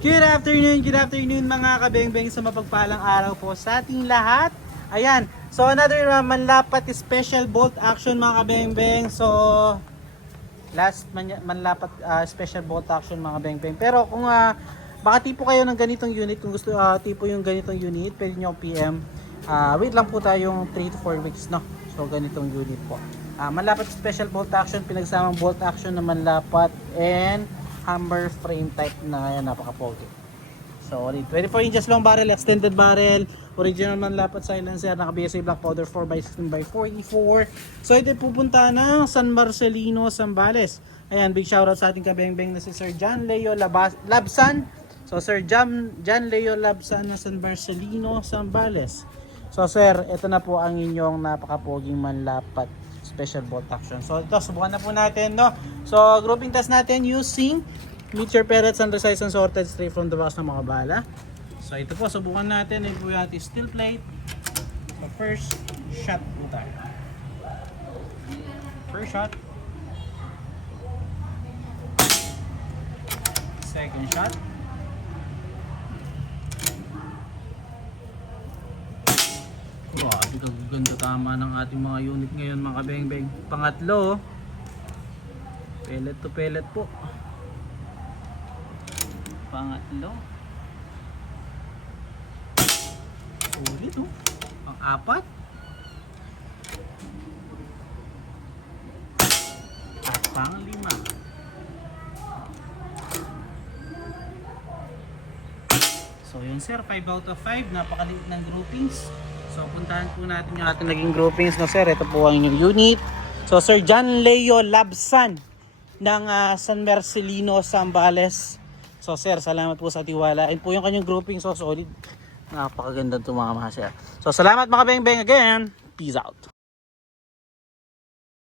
Good afternoon mga kabeng-beng sa mapagpalang araw po sa ating lahat. Ayan, so another manlapat special bolt action mga kabeng-beng. So last manlapat special bolt action mga kabeng-beng. Pero kung baka tipo kayo ng ganitong unit, kung gusto tipo yung ganitong unit, pwede nyo PM. Wait lang po tayong 3 to 4 weeks, no? So ganitong unit po. Manlapat special bolt action, pinagsamang bolt action na manlapat and hammer frame type na yan, napaka-pogi. So, 24 inches long barrel, extended barrel, original manlapat silencer, naka-BSA black powder 4x16x44. So, ito pupunta ng San Marcelino, Zambales. Ayan, big shoutout sa ating kabeng-beng na si Sir John Leo Labsan. So, Sir John Leo Labsan na San Marcelino, Zambales. So, sir, ito na po ang inyong napaka-poging manlapat special bolt action. So ito, subukan na po natin, no? So grouping test natin using meteor pellets and resize and sorted straight from the box ng mga bala. So ito po, subukan natin. Ito po yung ating steel plate. So first shot po tayo. First shot. Second shot. Grabe, ganda tama ng ating mga unit ngayon mga kabeng-beng. Pangatlo, pellet to pellet po. Pangatlo. Ulit oh. Pang-apat. At pang-lima. So yun sir, 5 out of 5. Napakaliit ng groupings. So puntahan po natin yung ating naging groupings, no sir. Ito po ang inyong unit. So Sir John Leo Labsan ng San Marcelino, Zambales. So sir, salamat po sa tiwala. And po yung kanyang grouping, so solid. Napakaganda ito mga sir. So salamat mga beng-beng again. Peace out.